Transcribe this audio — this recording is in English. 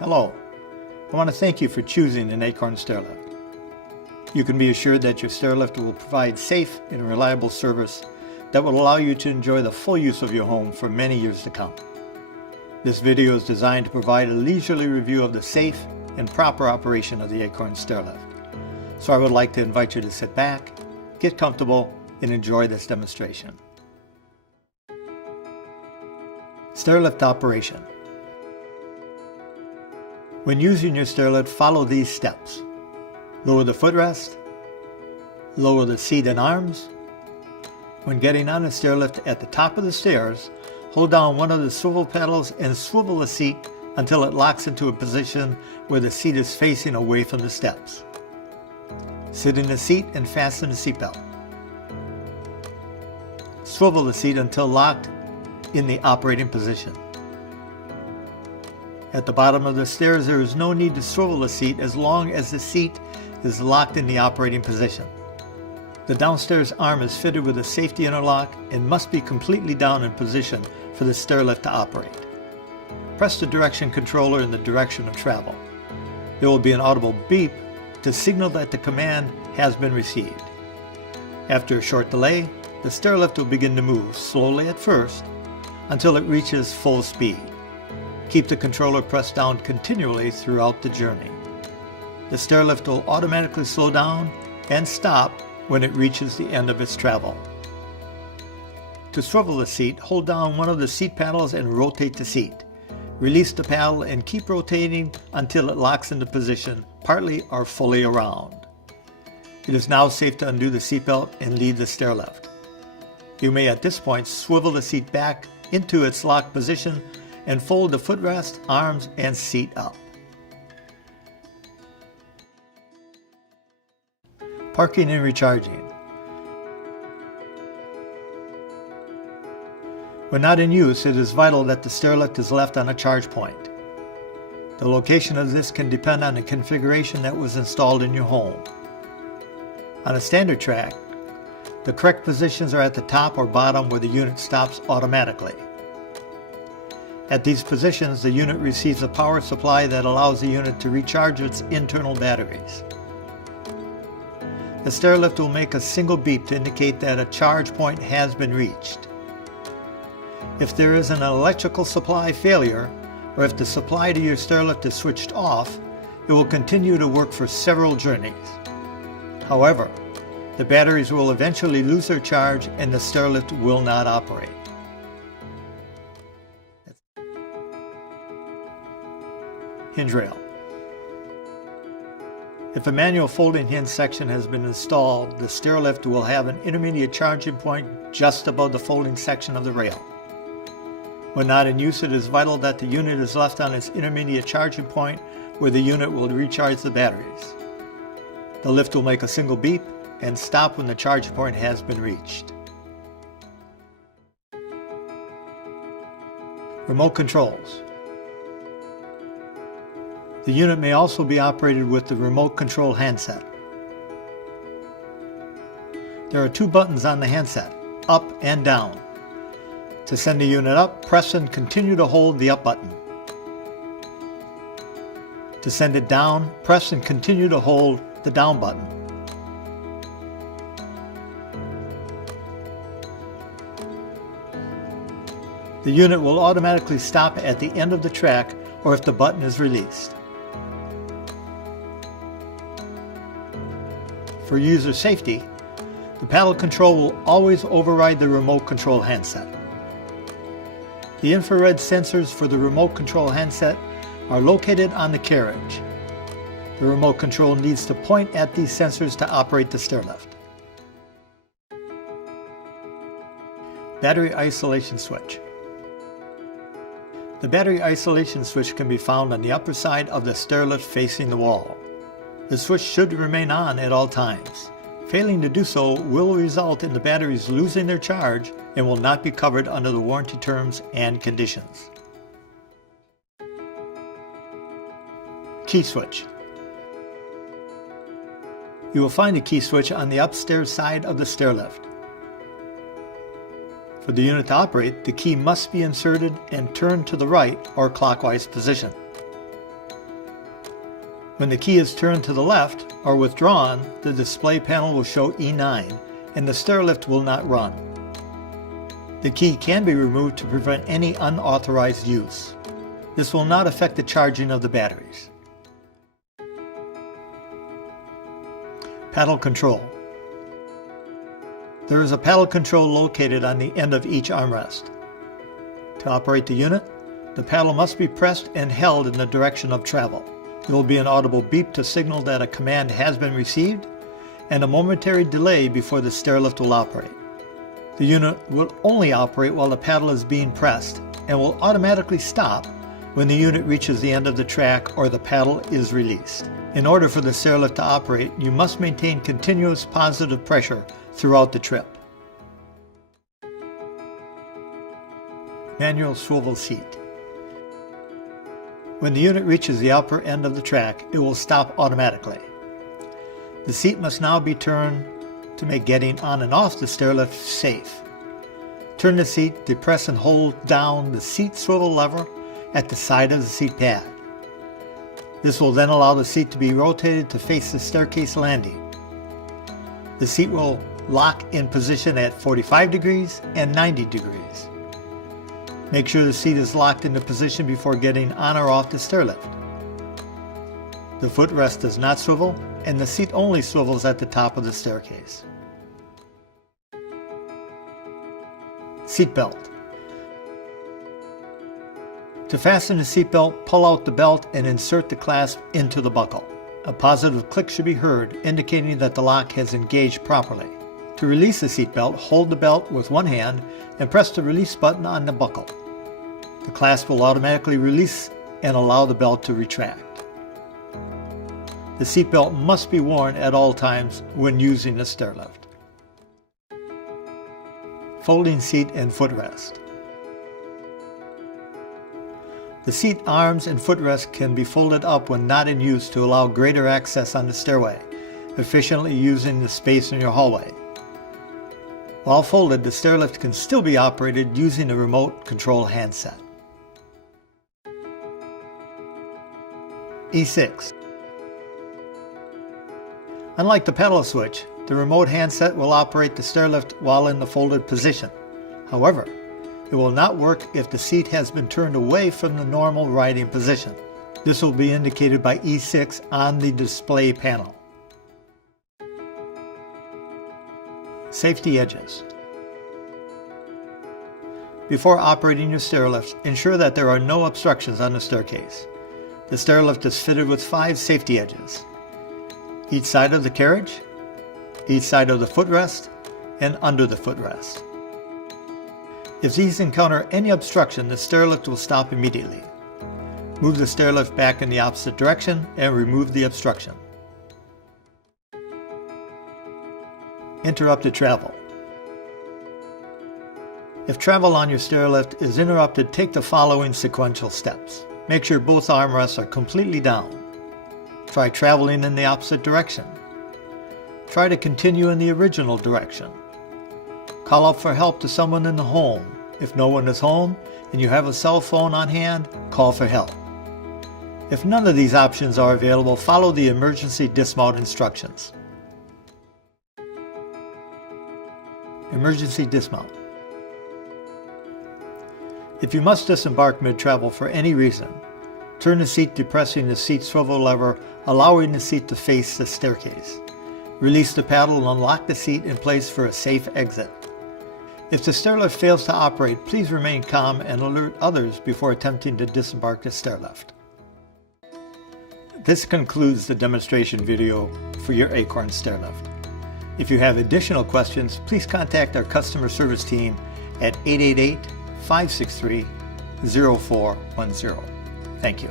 Hello, I want to thank you for choosing an Acorn stairlift. You can be assured that your stairlift will provide safe and reliable service that will allow you to enjoy the full use of your home for many years to come. This video is designed to provide a leisurely review of the safe and proper operation of the Acorn stairlift. So I would like to invite you to sit back, get comfortable, and enjoy this demonstration. Stairlift operation. When using your stairlift, follow these steps. Lower the footrest, lower the seat and arms. When getting on the stairlift at the top of the stairs, hold down one of the swivel pedals and swivel the seat until it locks into a position where the seat is facing away from the steps. Sit in the seat and fasten the seatbelt. Swivel the seat until locked in the operating position. At the bottom of the stairs, there is no need to swivel the seat as long as the seat is locked in the operating position. The downstairs arm is fitted with a safety interlock and must be completely down in position for the stairlift to operate. Press the direction controller in the direction of travel. There will be an audible beep to signal that the command has been received. After a short delay, the stairlift will begin to move, slowly at first, until it reaches full speed. Keep the controller pressed down continually throughout the journey. The stairlift will automatically slow down and stop when it reaches the end of its travel. To swivel the seat, hold down one of the seat paddles and rotate the seat. Release the paddle and keep rotating until it locks into position, partly or fully around. It is now safe to undo the seatbelt and leave the stairlift. You may at this point swivel the seat back into its locked position and fold the footrest, arms, and seat up. Parking and recharging. When not in use, it is vital that the stairlift is left on a charge point. The location of this can depend on the configuration that was installed in your home. On a standard track, the correct positions are at the top or bottom where the unit stops automatically. At these positions, the unit receives a power supply that allows the unit to recharge its internal batteries. The stairlift will make a single beep to indicate that a charge point has been reached. If there is an electrical supply failure, or if the supply to your stairlift is switched off, it will continue to work for several journeys. However, the batteries will eventually lose their charge and the stairlift will not operate. Hinge rail. If a manual folding hinge section has been installed, the stairlift will have an intermediate charging point just above the folding section of the rail. When not in use, it is vital that the unit is left on its intermediate charging point where the unit will recharge the batteries. The lift will make a single beep and stop when the charging point has been reached. Remote controls. The unit may also be operated with the remote control handset. There are two buttons on the handset, up and down. To send the unit up, press and continue to hold the up button. To send it down, press and continue to hold the down button. The unit will automatically stop at the end of the track or if the button is released. For user safety, the paddle control will always override the remote control handset. The infrared sensors for the remote control handset are located on the carriage. The remote control needs to point at these sensors to operate the stairlift. Battery isolation switch. The battery isolation switch can be found on the upper side of the stairlift facing the wall. The switch should remain on at all times. Failing to do so will result in the batteries losing their charge and will not be covered under the warranty terms and conditions. Key switch. You will find a key switch on the upstairs side of the stairlift. For the unit to operate, the key must be inserted and turned to the right or clockwise position. When the key is turned to the left or withdrawn, the display panel will show E9 and the stair lift will not run. The key can be removed to prevent any unauthorized use. This will not affect the charging of the batteries. Paddle control. There is a paddle control located on the end of each armrest. To operate the unit, the paddle must be pressed and held in the direction of travel. There will be an audible beep to signal that a command has been received, and a momentary delay before the stair lift will operate. The unit will only operate while the paddle is being pressed and will automatically stop when the unit reaches the end of the track or the paddle is released. In order for the stair lift to operate, you must maintain continuous positive pressure throughout the trip. Manual swivel seat. When the unit reaches the upper end of the track, it will stop automatically. The seat must now be turned to make getting on and off the stair lift safe. Turn the seat, depress and hold down the seat swivel lever at the side of the seat pad. This will then allow the seat to be rotated to face the staircase landing. The seat will lock in position at 45 degrees and 90 degrees. Make sure the seat is locked into position before getting on or off the stair lift. The footrest does not swivel, and the seat only swivels at the top of the staircase. Seat belt. To fasten the seat belt, pull out the belt and insert the clasp into the buckle. A positive click should be heard, indicating that the lock has engaged properly. To release the seat belt, hold the belt with one hand and press the release button on the buckle. The clasp will automatically release and allow the belt to retract. The seat belt must be worn at all times when using the stair lift. Folding seat and footrest. The seat arms and footrest can be folded up when not in use to allow greater access on the stairway, efficiently using the space in your hallway. While folded, the stair lift can still be operated using a remote control handset. E6. Unlike the pedal switch, the remote handset will operate the stair lift while in the folded position. However, it will not work if the seat has been turned away from the normal riding position. This will be indicated by E6 on the display panel. Safety edges. Before operating your stair lift, ensure that there are no obstructions on the staircase. The stair lift is fitted with 5 safety edges: each side of the carriage, each side of the footrest, and under the footrest. If these encounter any obstruction, the stair lift will stop immediately. Move the stair lift back in the opposite direction and remove the obstruction. Interrupted travel. If travel on your stair lift is interrupted, take the following sequential steps. Make sure both armrests are completely down. Try traveling in the opposite direction. Try to continue in the original direction. Call out for help to someone in the home. If no one is home and you have a cell phone on hand, call for help. If none of these options are available, follow the emergency dismount instructions. Emergency dismount. If you must disembark mid-travel for any reason, turn the seat depressing the seat swivel lever, allowing the seat to face the staircase. Release the paddle and unlock the seat in place for a safe exit. If the stair lift fails to operate, please remain calm and alert others before attempting to disembark the stair lift. This concludes the demonstration video for your Acorn stair lift. If you have additional questions, please contact our customer service team at 888-563-0410. Thank you.